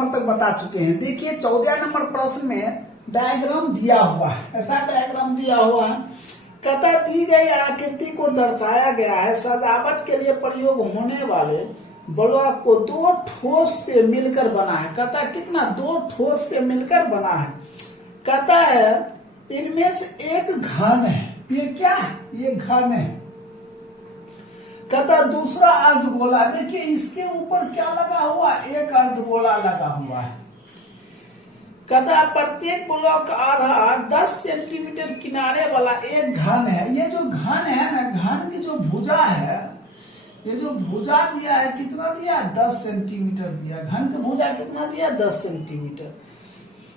Number तक बता चुके हैं। देखिए 14 नंबर प्रश्न में डायग्राम दिया हुआ है, ऐसा डायग्राम दिया हुआ है। कहता दी गई आकृति को दर्शाया गया है सजावट के लिए प्रयोग होने वाले ब्लॉक को दो ठोस से मिलकर बना है। कहता कितना, दो ठोस से मिलकर बना है। कहता है इनमें से एक घन है, ये क्या है, ये घन है। कहता दूसरा अर्धगोला, देखिए इसके ऊपर क्या लगा हुआ, एक अर्धगोला लगा हुआ है। कहता प्रत्येक ब्लॉक का आधार 10 सेंटीमीटर किनारे वाला एक घन है। ये जो घन है ना, घन की जो भुजा है, ये जो भुजा दिया है कितना दिया, 10 सेंटीमीटर दिया। घन की भुजा कितना दिया, 10 सेंटीमीटर।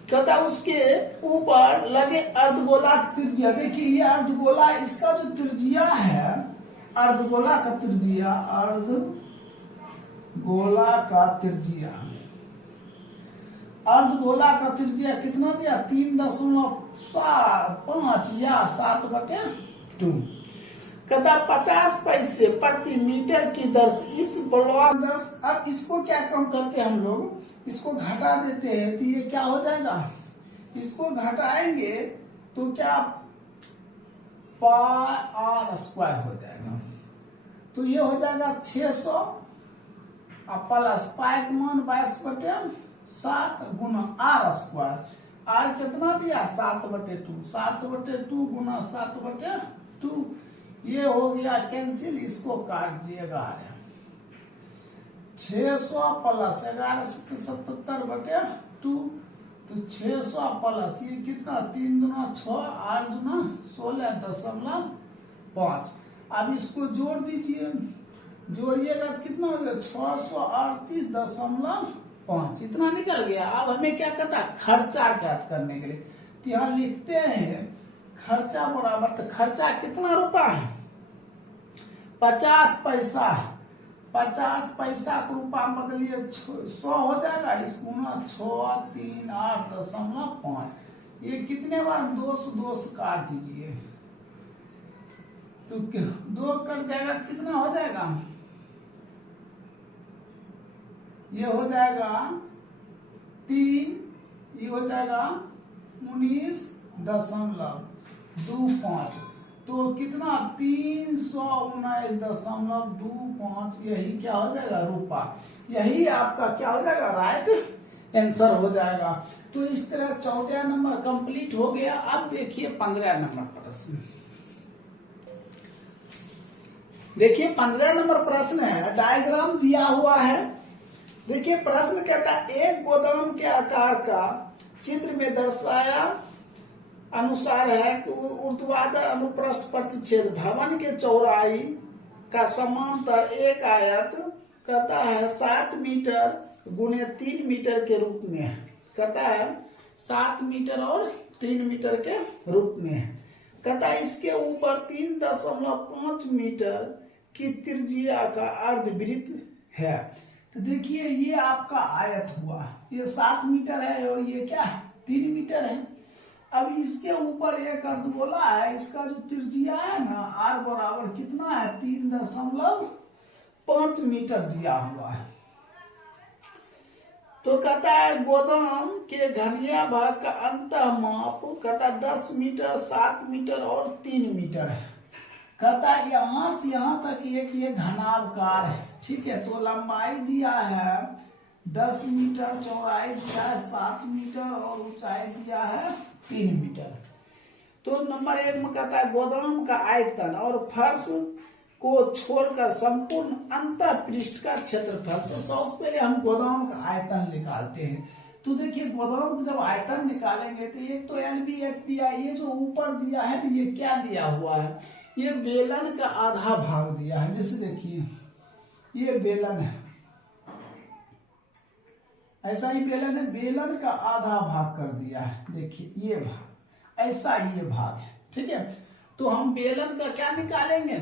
कहता उसके ऊपर लगे अर्धगोला की त्रिज्या, देखिए ये अर्धगोला, इसका जो त्रिज्या है, अर्धगोला का त्रिज्या, अर्धगोला का त्रिज्या, अर्धगोला का त्रिज्या कितना दिया, 3.5 या 7/2। कहता 50 पैसे प्रति मीटर की दर से इस ब्लॉक 10। अब इसको क्या कम करते हैं हम लोग, इसको घटा देते हैं तो ये क्या हो जाएगा, इसको घटाएंगे तो क्या πr² हो जाएगा। तो ये हो जाएगा 600 प्लस पाई का मान 22/7 गुना r²। r कितना दिया, 7/2, 7/2 गुना 7/2, ये हो गया कैंसिल, इसको काट दिएगा। 600 प्लस 1177/2, तो 600 प्लस ये कितना, 3 गुना 6, 8 गुना 16.5। अब इसको जोड़ दीजिए, जोड़िएगा तो कितना हो गया, 638.5, इतना निकल गया। अब हमें क्या करता है, खर्चा ज्ञात करने के लिए तो यहाँ लिखते हैं खर्चा बराबर, तो खर्चा कितना रुपया है, 50 पैसा। 50 पैसा को रुपया में बदलिए 100 हो जाएगा, इस गुना 638.5, ये कितने बार, 2 से 2 काट दीजिए तो 2 कट जाएगा तो कितना हो जाएगा, ये हो जाएगा 3, ये हो जाएगा 19.25, तो कितना 319.25, यही क्या हो जाएगा, रुपया। यही आपका क्या हो जाएगा, राइट आंसर हो जाएगा। तो इस तरह 14 नंबर कंप्लीट हो गया। अब देखिए 15 नंबर प्रश्न। देखिए 15 नंबर प्रश्न है, डायग्राम दिया हुआ है। देखिए प्रश्न कहता है एक गोदाम के आकार का चित्र में दर्शाया अनुसार है कि ऊर्ध्वाधर अनुप्रस्थ प्रतिच्छेद भवन के चौड़ाई का समांतर एक आयत कहता है 7 मीटर गुने 3 मीटर के रूप में है। कहता है 7 मीटर और 3 मीटर के रूप में है। कहता है इसके ऊपर 3.5 मीटर की त्रिज्या का अर्धवृत्त है। तो देखिए ये आपका आयत हुआ, ये 7 मीटर है और ये क्या है, 3 मीटर है। अब इसके ऊपर एक अर्धगोला है, इसका जो त्रिज्या है ना, r बराबर कितना है, 3.5 मीटर दिया हुआ है। तो कहता है गोदाम के घनिया भाग का अंतः माप कहता 10 मीटर, 7 मीटर और 3 मीटर है। कहता है यहां से यहां तक एक ये घनाभकार है, ठीक है। तो लंबाई दिया है 10 मीटर, चौड़ाई दिया है 7 मीटर और ऊंचाई दिया है 3 मीटर। तो नंबर 1 में कहता है गोदाम का आयतन और फर्श को छोड़कर संपूर्ण अंतः पृष्ठ का क्षेत्रफल। तो सबसे पहले हम गोदाम का आयतन निकालते हैं। तो देखिए गोदाम का जब आयतन निकालेंगे तो एक तो LBH दिया, ये जो ऊपर दिया है ना, ये क्या दिया हुआ है, ये बेलन का आधा भाग दिया है। जैसे देखिए ये बेलन है, ऐसा ही बेलन है, बेलन का आधा भाग कर दिया है। देखिए ये भाग, ऐसा ये भाग है, ठीक है। तो हम बेलन का क्या निकालेंगे,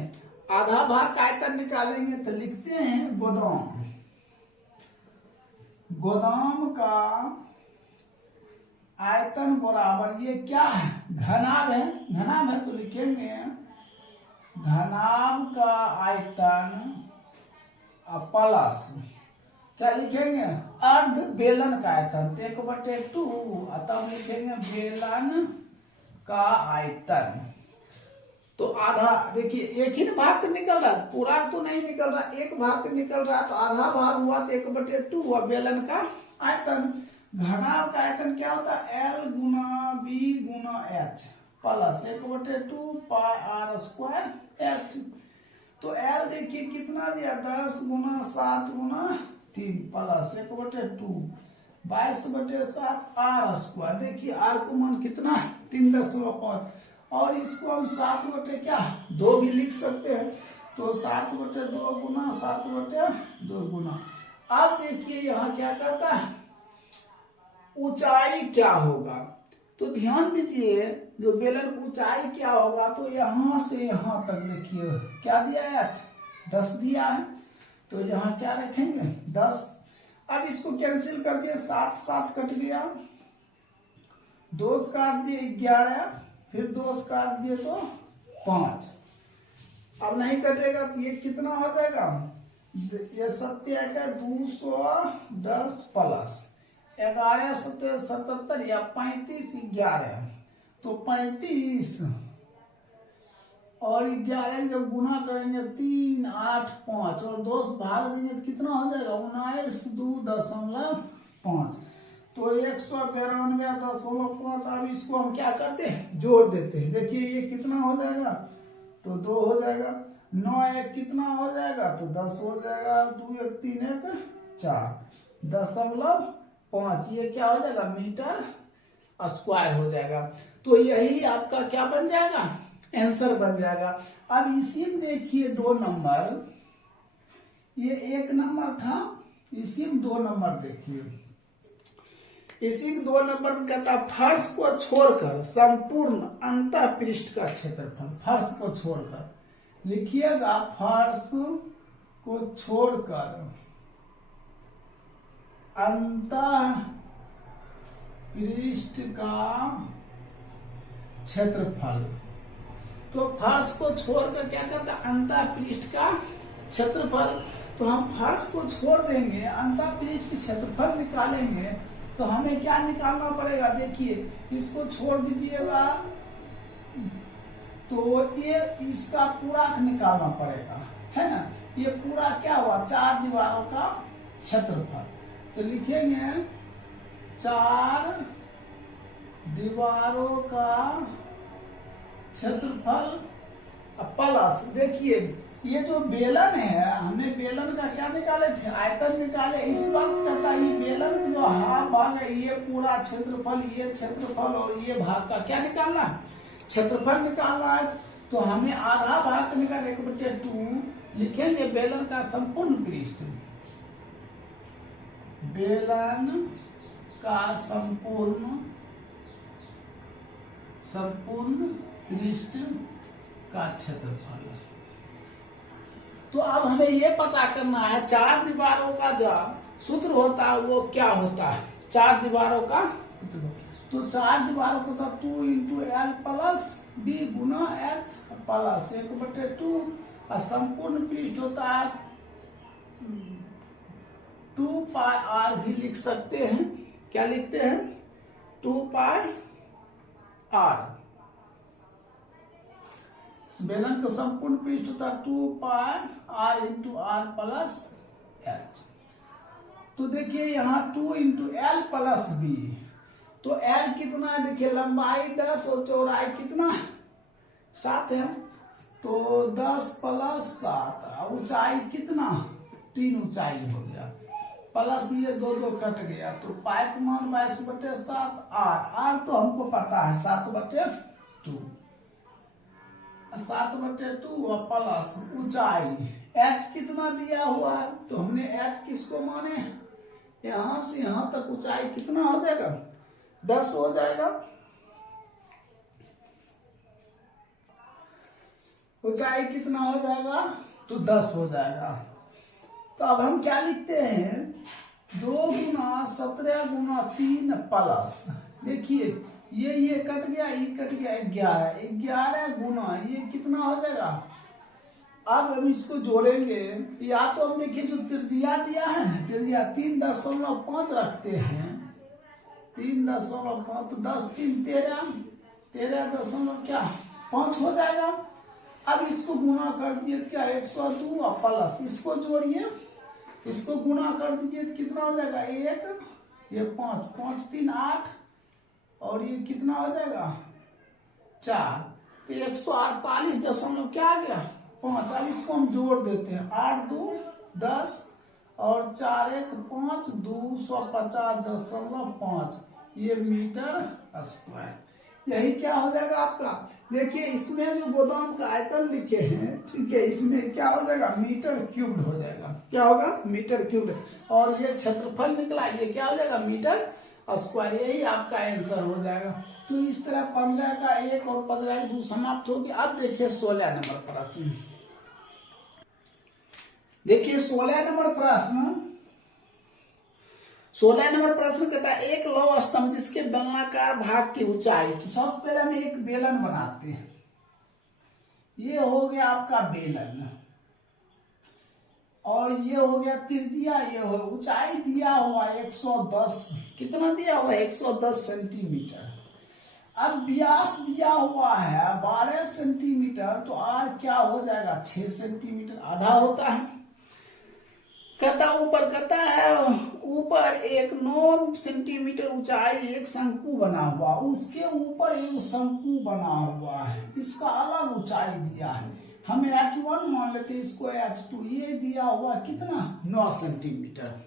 आधा भाग का आयतन निकालेंगे। तो लिखते हैं गोदाम, गोदाम का आयतन बराबर ये क्या है, घनाभ है, घनाभ है तो लिखेंगे घनाभ का आयतन प्लस क्या लिखेंगे, अर्ध बेलन का आयतन, 1/2, तब लिखेंगे बेलन का आयतन। तो आधा, देखिए एक ही भाग निकल रहा है, पूरा तो नहीं निकल रहा, एक भाग निकल रहा, तो आधा भाग हुआ तो 1/2 हुआ बेलन का आयतन। घनाभ का आयतन क्या होता है, L गुना B गुना H प्लस 1/2 पाई R स्क्वायर H। तो L देखिए कितना दिया, 10 गुना 7 गुना 3 प्लस 1/2 22/7 R स्क्वायर। देखिए R को मान कितना, 3.5, और इसको हम 7/2 भी लिख सकते हैं, तो 7/2 गुना 7/2 गुना। अब देखिए यहाँ क्या करता है, ऊंचाई क्या होगा, तो ध्यान दीजिए जो बेलन ऊंचाई क्या होगा, तो यहां से यहां तक देखिए क्या दिया है, 10 दिया है, तो यहाँ क्या रखेंगे 10। अब इसको कैंसिल कर दिए, 7 7 कट गया, 2 काट दिए 11, फिर 2 काट दिए तो 5। अब नहीं कटेगा तो ये कितना हो जाएगा, ये 7 का 210 प्लस 11 7 77 या 35 11, तो 35 और 11 जब गुना करेंगे 3 8 5 और 2 भाग देंगे तो कितना हो जाएगा, 19.2.5, तो 192.5। अब इसको हम क्या करते हैं, जोड़ देते हैं। देखिए ये कितना हो जाएगा, तो 2 हो जाएगा, 9 1 कितना हो जाएगा, तो 10 हो जाएगा, 2 1 3 1 4 0.5, ये क्या हो जाएगा, मीटर स्क्वायर हो जाएगा। तो यही आपका क्या बन जाएगा, आंसर बन जाएगा। अब इसी में देखिए 2 नंबर, ये 1 नंबर था, इसी में 2 नंबर देखिए, इसी 2 नंबर में कहता है फर्श को छोड़कर संपूर्ण अंतः पृष्ठ का क्षेत्रफल। फर्श को छोड़कर लिखिएगा, फर्श को छोड़कर अंतः पृष्ठ का क्षेत्रफल। तो फर्श को छोड़कर क्या करता है, अंतः पृष्ठ का क्षेत्रफल। तो हम फर्श को छोड़ देंगे, अंतः पृष्ठ की क्षेत्रफल निकालेंगे, तो हमें क्या निकालना पड़ेगा, देखिए इसको छोड़ दीजिएगा, तो ये इसका पूरा निकालना पड़ेगा, है ना। ये पूरा क्या हुआ, 4 दीवारों का क्षेत्रफल। तो लिखेंगे 4 दीवारों का क्षेत्रफल प्लस, देखिए ये जो बेलन है, हमने बेलन का क्या निकाले थे, आयतन निकाले। इस वक्त कहता है ये बेलन का जो हाफ भाग है, ये पूरा क्षेत्रफल, ये क्षेत्रफल और ये भाग का क्या निकालना है, क्षेत्रफल निकालना है। तो हमें आधा भाग निकाल 1/2 लिखेंगे, बेलन का संपूर्ण पृष्ठ, बेलन का संपूर्ण पृष्ठ का क्षेत्रफल। तो अब हमें ये पता करना है 4 दीवारों का जो सूत्र होता है वो क्या होता है, 4 दीवारों का। तो 4 दीवारों को तो 2 × L प्लस B गुना H प्लस 1/2, और संपूर्ण पृष्ठ होता है 2 पाई R भी लिख सकते हैं। क्या लिखते हैं, 2 पाई R। बेलन का संपूर्ण पृष्ठ होता है 2 पाई R × R प्लस H। तो देखिए यहाँ 2 × L प्लस B, तो L कितना है, देखिए लंबाई 10 और चौड़ाई कितना 7 है, तो 10 प्लस 7, ऊंचाई कितना 3 ऊंचाई हो गया, प्लस ये 2 2 कट गया, तो पाई का मान 22/7 R तो हमको पता है 7/2, 7/2 और प्लस ऊंचाई H कितना दिया हुआ है, तो हमने H किसको माने, यहां से यहां तक ऊंचाई कितना हो जाएगा, 10 हो जाएगा। ऊंचाई कितना हो जाएगा, तो 10 हो जाएगा। तो अब हम क्या लिखते हैं, 2 × 17 × 3 प्लस, देखिए ये कट गया, ये कट गया, 11 गुना ये कितना हो जाएगा, अब हम इसको जोड़ेंगे, या तो हम देखिए जो त्रिज्या दिया है ना, त्रिज्या 3.5 रखते हैं, 3.5 तो 10 3 13.5 हो जाएगा। अब इसको गुणा कर दिए तो क्या 102 और प्लस इसको जोड़िए, इसको गुणा कर दीजिए तो कितना हो जाएगा 1, ये 5 5 3 8 और ये कितना हो जाएगा 4, तो 148 क्या आ गया 5। अब इसको हम जोड़ देते हैं, 8 2 10 और 4 1 5, 250.5 ये मीटर स्क्वायर। यही क्या हो जाएगा आपका, देखिए इसमें जो गोदाम का आयतन लिखे हैं, ठीक है, इसमें क्या हो जाएगा मीटर क्यूब हो जाएगा, क्या होगा मीटर क्यूब, और ये क्षेत्रफल निकला ये क्या हो जाएगा मीटर स्क्वायर। यही आपका आंसर हो जाएगा। तो इस तरह 15 का 1 और 15 का 2 समाप्त हो गया। अब देखिए 16 नंबर प्रश्न, देखिए 16 नंबर प्रश्न कहता है एक लौह स्तंभ जिसके बेलनाकार भाग की ऊंचाई, तो सबसे पहले हम एक बेलन बनाते हैं, ये हो गया आपका बेलन, और ये हो गया त्रिज्या, ये हो ऊंचाई दिया हुआ 110, कितना दिया हुआ 110 सेंटीमीटर। अब व्यास दिया हुआ है 12 सेंटीमीटर, तो आर क्या हो जाएगा 6 सेंटीमीटर, आधा होता है। कहता ऊपर कहता है ऊपर एक 9 सेंटीमीटर ऊंचाई एक शंकु बना हुआ, उसके ऊपर एक शंकु बना हुआ है, इसका अलग ऊंचाई दिया है, हमें H1 मान लेते हैं, इसको H2, ये दिया हुआ कितना 9 सेंटीमीटर।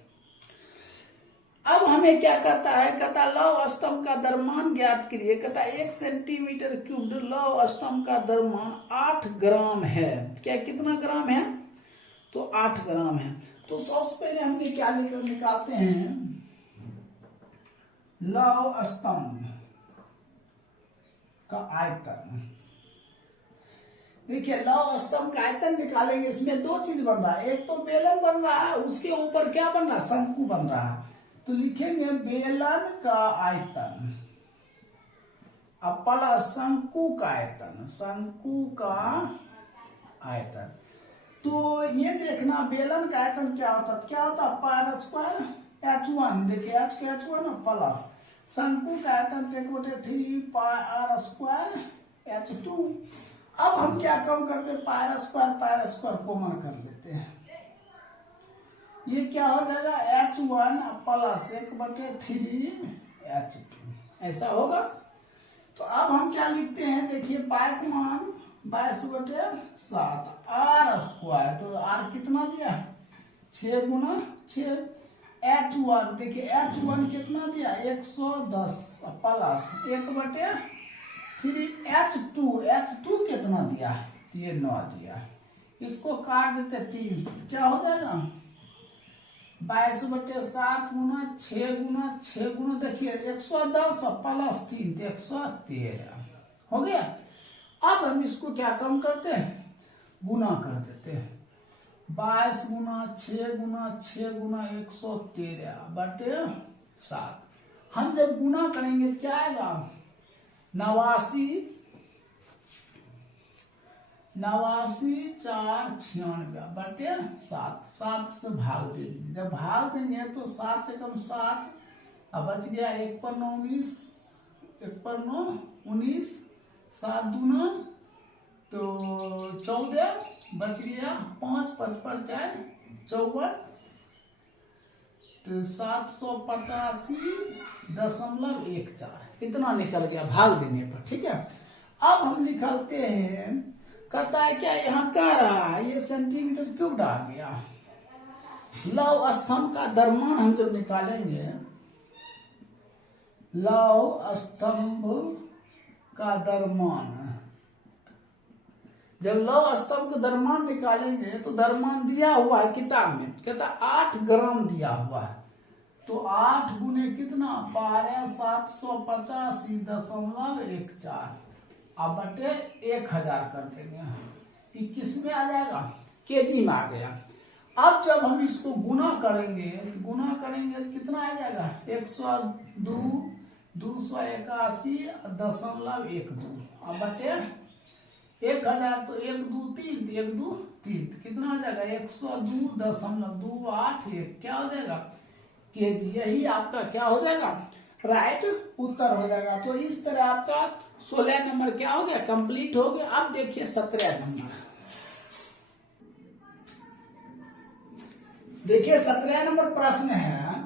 अब हमें क्या कहता है, कहता लौह स्तंभ का द्रव्यमान ज्ञात करिए। कहता 1 सेंटीमीटर क्यूब लौह स्तंभ का द्रव्यमान 8 ग्राम है। क्या कितना ग्राम है, तो 8 ग्राम है। तो सबसे पहले हमने क्या निकालते हैं, लौह स्तंभ का आयतन। देखिए लौह स्तंभ का आयतन निकालेंगे, इसमें 2 चीज बन रहा है, एक तो बेलन बन रहा है, उसके ऊपर क्या बन रहा है शंकु बन रहा है। तो लिखेंगे बेलन का आयतन प्लस शंकु का आयतन, शंकु का आयतन। तो ये देखना बेलन का आयतन क्या होता पायर स्क्वायर H1, देखिए H के H1 प्लस शंकु का आयतन 1/3 पायर स्क्वायर H2। अब हम क्या कम करते हैं, पायर स्क्वायर कॉमन कर लेते हैं, ये क्या हो जाएगा H1 प्लस 1/3 H2, ऐसा होगा। तो अब हम क्या लिखते हैं, देखिए पाई का मान 22/7 आर स्क्वायर, तो आर कितना दिया 6 गुना 6, H1 देखिए H1 कितना दिया 110 प्लस 1/3 H2 कितना दिया, तो ये 9 दिया, इसको काट देते 3 से, क्या हो जाएगा 22/7 गुना 6 गुना देखिए 110 प्लस 3 तो 113 हो गया। अब हम इसको क्या कम करते हैं, गुना कर देते हैं, 22 गुना 6 गुना 113/7। हम जब गुना करेंगे तो क्या आएगा 89 496/7, 7 से भाग दे दीजिए, जब भाग देंगे तो 7 एकम 7, अब बच गया 1 पर 9 19, 1 पर 9 19, 7 दूना तो 14, बच गया 5 5 पर 4 54, तो 785.14 इतना निकल गया भाग देने पर, ठीक है। अब हम निकालते हैं, कहता है क्या यहाँ क्या रहा, ये सेंटीमीटर क्यूब आ गया। लौह स्तंभ का द्रव्यमान हम जब निकालेंगे, लौह स्तंभ का द्रव्यमान, जब लौह स्तंभ का द्रव्यमान निकालेंगे तो द्रव्यमान दिया हुआ है किताब में, कहता 8 ग्राम दिया हुआ है, तो 8 गुने कितना 12 785.14 अब बटे 1000 कर देंगे, कि किस में आ जाएगा केजी में आ गया। अब जब हम इसको गुना करेंगे तो कितना आ जाएगा 102.281.12 अब बटे 1000, तो 1 2 3 1 2 3, तो कितना हो जाएगा 102.281, क्या हो जाएगा केजी। यही आपका क्या हो जाएगा राइट उत्तर हो जाएगा। तो इस तरह आपका 16 नंबर क्या हो गया कंप्लीट हो गया। अब देखिए 17 नंबर, देखिए 17 नंबर प्रश्न है।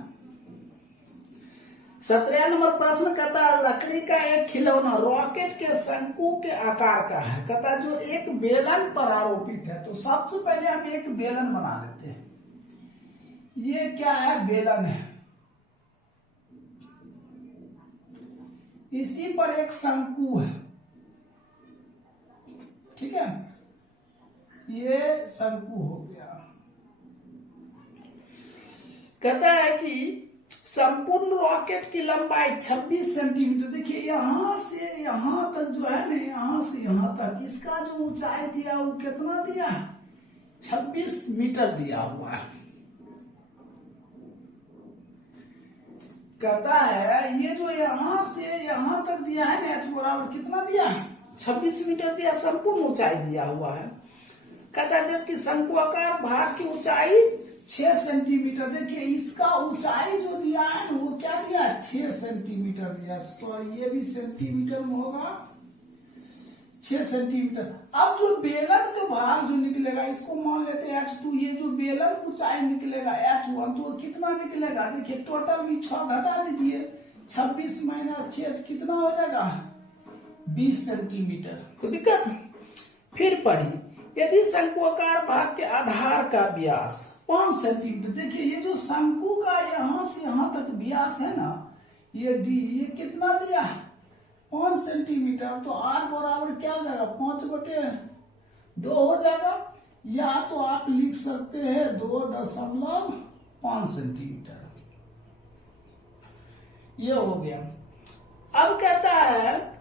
17 नंबर प्रश्न कहता है लकड़ी का एक खिलौना रॉकेट के शंकु के आकार का है, कहता जो एक बेलन पर आरोपित है। तो सबसे पहले हम एक बेलन बना लेते हैं। ये क्या है बेलन है, इसी पर एक शंकु है, ठीक है, ये शंकु हो गया। कहता है कि संपूर्ण रॉकेट की लंबाई 26 सेंटीमीटर। देखिए यहां से यहां तक जो है ना, यहां से यहां तक इसका जो ऊंचाई दिया वो कितना दिया है 26 मीटर दिया हुआ है। कहता है ये जो यहां से यहां तक दिया है ना h बराबर कितना दिया है 26 मीटर दिया, संपूर्ण ऊंचाई दिया हुआ है। कहता है जबकि शंकुआकार भाग की ऊंचाई 6 सेंटीमीटर। देखिए इसका ऊंचाई जो दिया है ना वो क्या दिया है 6 सेंटीमीटर दिया। तो ये भी सेंटीमीटर में होगा 6 सेंटीमीटर। अब जो बेलन का भाग जो निकलेगा इसको मान लेते हैं h2। ये जो बेलन ऊंचाई निकलेगा h1 तो कितना निकलेगा, देखिए टोटल भी 6 घटा दीजिए, 26 - 6 कितना हो जाएगा 20 सेंटीमीटर। तो दिक्कत फिर पढ़ी यदि शंकुआकार भाग के आधार का व्यास 5 सेंटीमीटर। देखिए ये जो शंकु का यहां से यहां तक व्यास है ना ये d, ये कितना दिया है 5 सेंटीमीटर। तो r बराबर क्या हो जाएगा 5/2 हो जाएगा, या तो आप लिख सकते हैं 2.5 सेंटीमीटर। ये हो गया। अब कहता है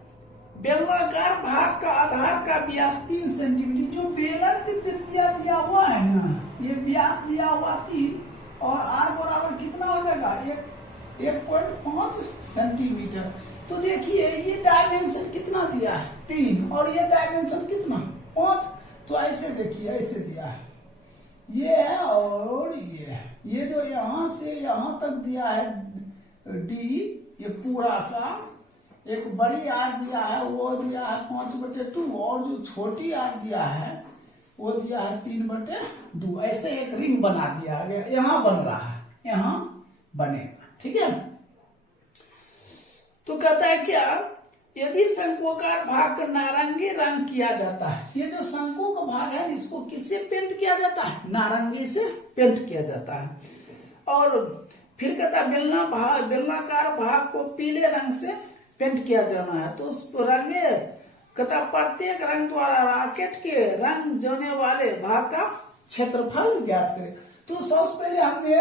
बेलनाकार भाग का आधार का व्यास 3 सेंटीमीटर। जो बेलन की त्रिज्या दिया हुआ है ना ये व्यास दिया हुआ 3 और r बराबर कितना हो जाएगा 1.5 सेंटीमीटर। तो देखिए ये डायमेंशन कितना दिया है 3 और ये डायमेंशन कितना 5। तो ऐसे देखिए ऐसे दिया है, ये है और ये है। ये जो यहां से यहां तक दिया है d, ये पूरा का एक बड़ी आर दिया है वो दिया है 5/2 और जो छोटी आर दिया है वो दिया है 3/2। ऐसे एक रिंग बना दिया गया, यहां बन रहा है यहां बनेगा, ठीक है। तो कहता है क्या यदि शंकुआकार भाग का नारंगी रंग किया जाता है। ये जो शंकु का भाग है इसको किससे पेंट किया जाता है नारंगी से पेंट किया जाता है। और फिर कहता है बेलनाकार भाग को पीले रंग से पेंट किया जाना है। तो उस रंगे कहता प्रत्येक रंग द्वारा रॉकेट के रंग जाने वाले भाग का क्षेत्रफल ज्ञात करें। तो सबसे पहले हमने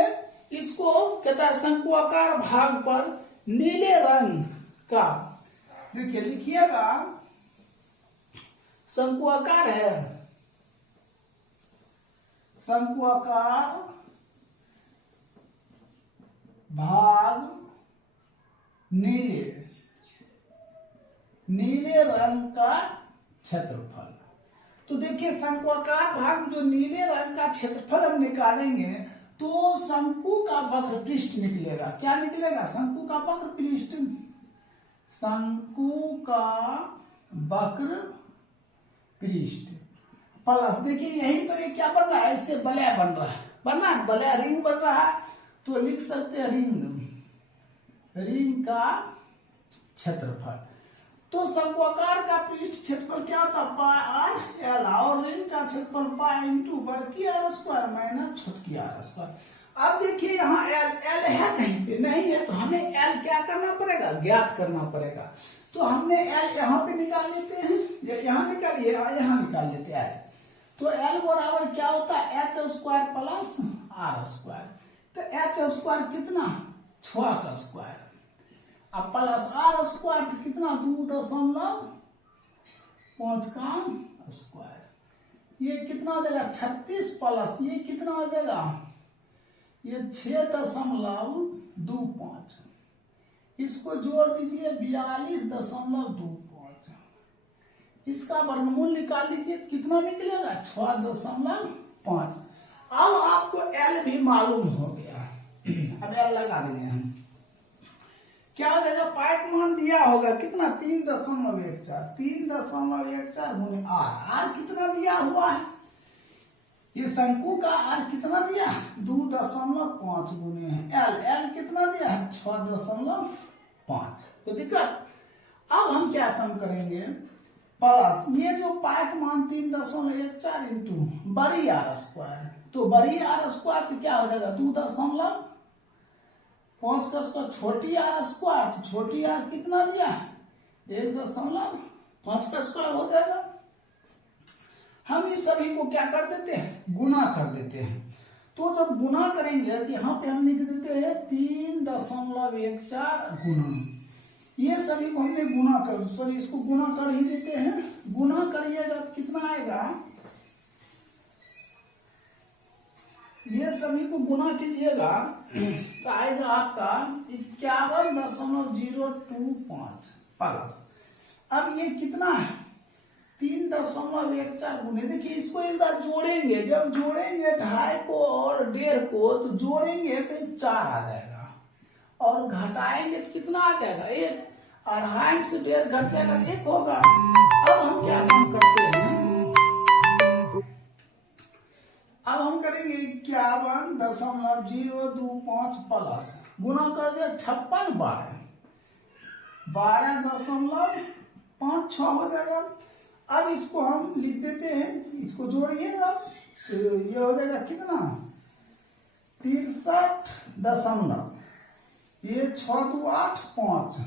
इसको कहता शंकुआकार भाग पर नीले रंग का, देखिए लिखिएगा शंकुआकार है, शंकुआकार भाग नीले रंग का क्षेत्रफल। तो देखिए शंकुआकार भाग जो नीले रंग का क्षेत्रफल हम निकालेंगे तो शंकु का वक्र पृष्ठ निकलेगा। क्या निकलेगा शंकु का वक्र पृष्ठ, शंकु का वक्र पृष्ठ प्लस, देखिए यहीं पर ये क्या बन रहा है इससे वलय बन रहा है, बनना वलय रिंग बन रहा है। तो लिख सकते हैं रिंग का क्षेत्रफल। तो शंकुआकार का पृष्ठ क्षेत्रफल क्या होता है पाई आर एल और रिंग का क्षेत्रफल पाई इंटू बड़की आर स्क्वायर माइनस छोटकी आर स्क्वायर। अब देखिए यहाँ एल है कहीं पे नहीं है तो हमें एल क्या करना पड़ेगा ज्ञात करना पड़ेगा। तो हमने एल यहाँ पे निकाल लेते हैं, यहाँ निकालिए यहाँ निकाल लेते हैं। तो एल बराबर क्या होता है H square plus R square. तो एच स्क्वायर कितना 6 का स्क्वायर अब प्लस आर स्क्वायर तो कितना 2.5 का स्क्वायर। ये कितना हो जाएगा 36 प्लस ये कितना हो जाएगा ये 6.25। इसको जोड़ दीजिए 42.25। इसका वर्गमूल निकाल लीजिए, कितना निकलेगा 6.5। अब आपको एल भी मालूम हो गया, अब एल लगा देंगे हम। क्या हो जाएगा, पाई का मान दिया होगा कितना 3.14, 3.14 गुने आर कितना दिया हुआ है, ये शंकु का आर कितना दिया 2.5 गुने है एल कितना दिया है 6.5। तो दिक्कत, अब हम क्या काम करेंगे, प्लस ये जो पाई का मान 3.14 इंटू बड़ी आर स्क्वायर, तो बड़ी आर स्क्वायर तो क्या हो जाएगा 2.5 का स्क्वायर, छोटी आर स्क्वायर, तो छोटी आर कितना दिया 1.5 का स्क्वायर हो जाएगा। हम इस सभी को क्या कर देते हैं, गुना कर देते हैं। तो जब गुना करेंगे तो यहाँ पे हम लिख देते हैं 3.14 गुना, ये सभी को हमने गुना कर, सॉरी इसको गुना कर ही देते हैं। गुना करिएगा कितना आएगा, ये सभी को गुना कीजिएगा तो आएगा आपका 51.025 प्लस, अब ये कितना है 3.14 गुने, देखिए इसको एक बार जोड़ेंगे, जब जोड़ेंगे 2.5 को और 1.5 को, तो जोड़ेंगे तो 4 आ जाएगा, और घटाएंगे तो कितना आ जाएगा 1, और 2.5 से 1.5 घट जाएगा 1 होगा। अब हम क्या काम करते हैं, अब हम करेंगे 51.025 प्लस, गुना कर दिया 56 12.56 हो जाएगा। अब इसको हम लिख देते हैं, इसको जोड़िएगा तो ये हो जाएगा कितना 63 ये 6 2 8 5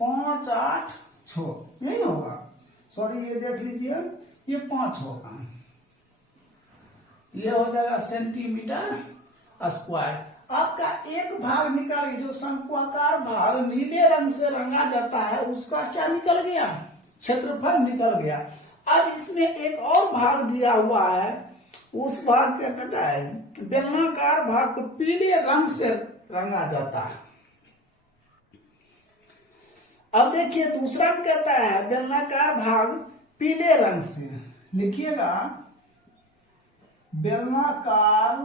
5 8 6 यही होगा, सॉरी ये देख लीजिए ये 5 होगा, ये हो जाएगा सेंटीमीटर स्क्वायर। आपका एक भाग निकालिए, जो शंक्वाकार भाग नीले रंग से रंगा जाता है उसका क्या निकल गया, क्षेत्रफल निकल गया। अब इसमें एक और भाग दिया हुआ है, उस भाग क्या कहता है, बेलनाकार भाग को पीले रंग से रंगा जाता है। अब देखिए दूसरा कहता है बेलनाकार भाग पीले रंग से, लिखिएगा बेलनाकार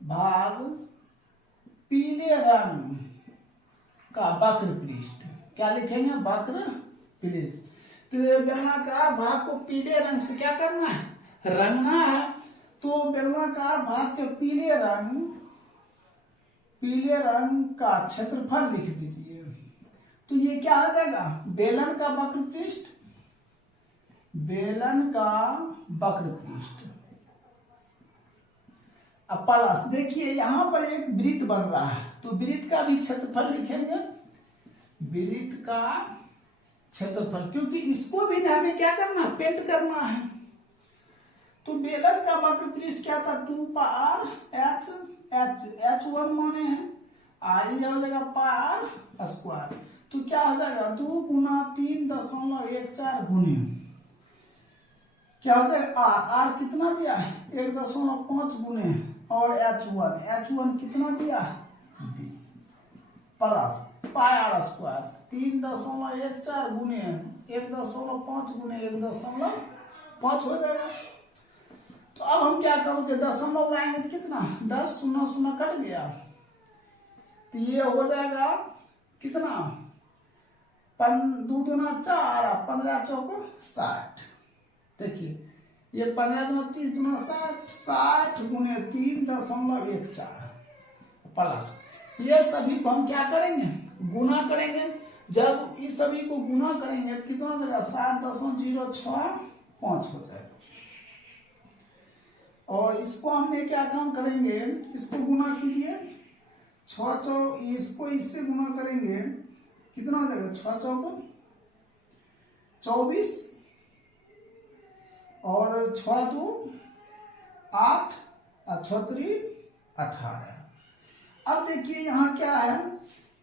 भाग पीले रंग का वक्र पृष्ठ, क्या लिखेंगे वक्र पृष्ठ। तो बेलनाकार भाग को पीले रंग से क्या करना है, रंगना है। तो बेलनाकार भाग के पीले रंग का क्षेत्रफल लिख दीजिए, तो ये क्या हो जाएगा बेलन का वक्र पृष्ठ, बेलन का वक्र पृष्ठ। अब प्लस देखिए यहाँ पर एक वृत्त बन रहा है, तो वृत्त का भी क्षेत्रफल लिखेंगे, वृत्त का क्षेत्रफल, क्योंकि इसको भी हमें क्या करना पेंट करना है। तो बेलन का वक्र पृष्ठ क्या था 2 पार h1 माने हैं, आई हो जाएगा पार स्क्वायर, तो क्या हो जाएगा 2 गुना 3.14 गुने क्या हो जाएगा आर कितना दिया है 1.5 गुने, और h1 कितना दिया है 20 प्लस पाई आर स्क्वायर 3.14 गुने 1.5 गुने 1.5 हो जाएगा। तो अब हम क्या करोगे, दशमलव लाएंगे तो कितना 10 0 0 कट गया, तो ये हो जाएगा कितना 2 दूना 4 15 चौको 60। देखिए ये 15 दूना 30 दूना 60 गुने 3.14 प्लस, ये सभी को हम क्या करेंगे गुना करेंगे। जब इस सभी को गुना करेंगे तो कितना हो जाएगा 7.065 हो जाएगा। और इसको हमने क्या काम करेंगे, इसको गुना कीजिए 6 इसको इससे गुना करेंगे कितना हो जाएगा 6 चौको 24 और 6 2 8 और 6 3 18। अब देखिए यहाँ क्या है,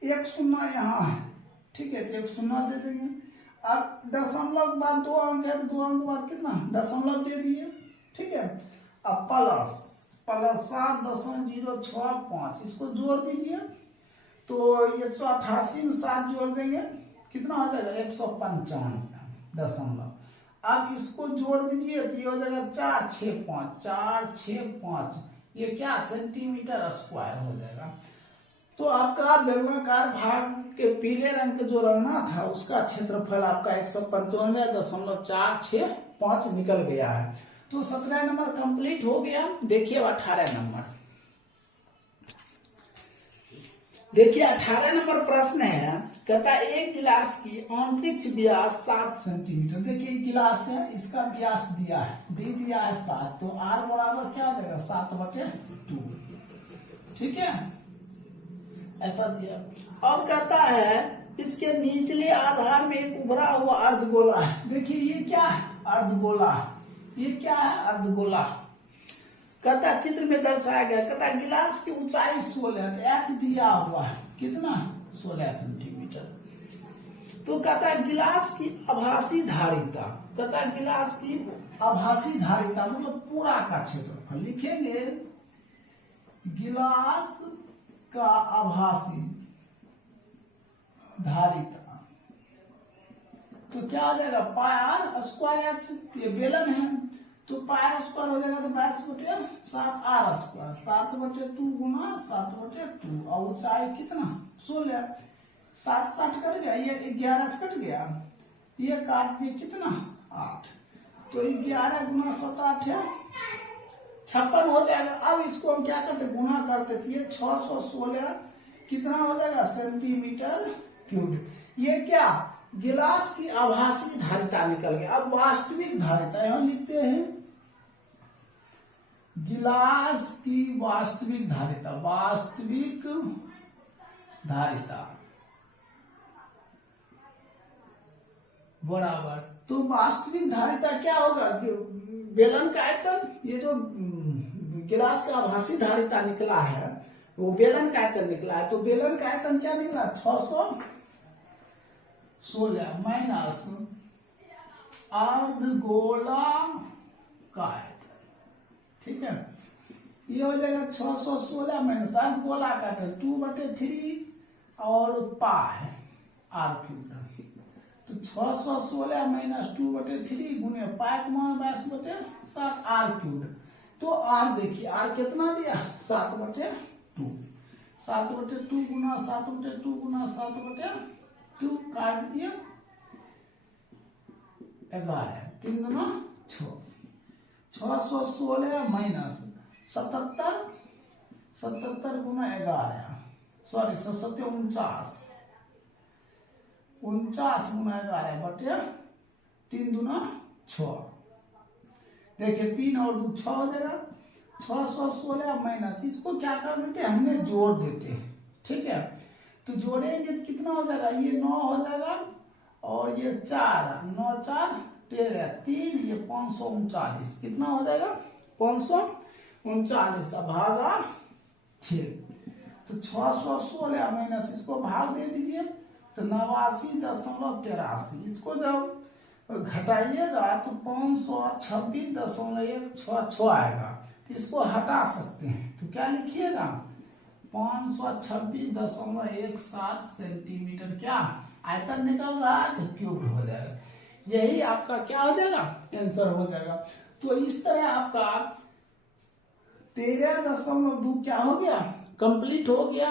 एक शून्य यहाँ है, ठीक है, तो एक शून्य दे देंगे। अब दशमलव के बाद 2 अंक है, 2 अंक के बाद कितना दशमलव दे दिए, ठीक है। अब प्लस 7.065 इसको जोड़ दीजिए, तो 188 में 7 जोड़ देंगे कितना हो जाएगा 155। दशमलव। अब इसको जोड़ दीजिए तो ये हो जाएगा 465 ये क्या सेंटीमीटर स्क्वायर हो जाएगा। तो आपका बेलनाकार भाग के पीले रंग के जो रंगना था उसका क्षेत्रफल आपका 195.465 निकल गया है। तो 17 नंबर कंप्लीट हो गया। देखिए 18 नंबर, देखिए 18 नंबर प्रश्न है, कहता है एक गिलास की आंतरिक व्यास 7 सेंटीमीटर। देखिए गिलास है, इसका व्यास दिया है, दे दिया है 7, तो R बराबर क्या हो जाएगा 7/2। ठीक है, ऐसा दिया। अब कहता है इसके निचले आधार में एक उभरा हुआ अर्धगोला है। देखिए ये क्या है, अर्धगोला। ये क्या है, अर्धगोला। कहता चित्र में दर्शाया गया, कहता गिलास की ऊंचाई 16 एच दिया हुआ है, कितना 16 सेंटीमीटर। तो कहता गिलास की आभासी धारिता, कहता गिलास की आभासी धारिता मतलब पूरा का क्षेत्रफल। लिखेंगे गिलास का आभासी धारिता, तो क्या हो जाएगा पाई स्क्वायर। ये बेलन है तो पाई स्क्वायर हो जाएगा, तो 22/7 R², 7/2 गुना 7/2, और ऊंचाई कितना 16, 7 7 कट गया, ये 11 से कट गया, ये काट दिए कितना 8, तो 11 गुना 7 8 है 56 हो जाएगा। अब इसको हम क्या करते गुना करते थे, ये 616 कितना हो जाएगा सेंटीमीटर क्यूब। ये क्या गिलास की आभासी धारिता निकल गया। अब वास्तविक धारिता यहां लिखते हैं, गिलास की वास्तविक धारिता, वास्तविक धारिता बराबर। तो वास्तविक धारिता क्या होगा, बेलन का आयतन, ये जो गिलास का आभासी धारिता निकला है वो बेलन का आयतन निकला है, तो बेलन का आयतन क्या निकला 616 माइनस अर्धगोला का आयतन। ठीक है, ये हो जाएगा 616 माइनस अर्धगोला का आयतन 2/3 और पाई R²। तो 616 माइनस 2/3 गुने पाई का मान 22/7 R²। तो R देखिए R कितना दिया 7/2, 7/2 गुना 7/2 गुना 7/2 काट दिया 11, 3 गुना 6, 616 माइनस 77 गुना 11, सॉरी 49 गुना 11/3 दूना 6। देखिए 3 और 2 6 हो जाएगा, 616 माइनस इसको क्या कर देते हमने जोड़ देते। ठीक है, तो जोड़ेंगे तो कितना हो जाएगा, ये 9 हो जाएगा और ये 4, 9 4 13, 3 ये 539, कितना हो जाएगा 539 भागा 6। तो 616 माइनस इसको भाग दे दीजिए तो 89.83, इसको जब घटाइएगा तो 526.166 आएगा। तो इसको हटा सकते हैं, तो क्या लिखिएगा 526.17 सेंटीमीटर क्या आयतन निकल रहा है, तो क्यूब हो जाएगा। यही आपका क्या हो जाएगा आंसर हो जाएगा। तो इस तरह आपका 13.2 क्या हो गया कंप्लीट हो गया।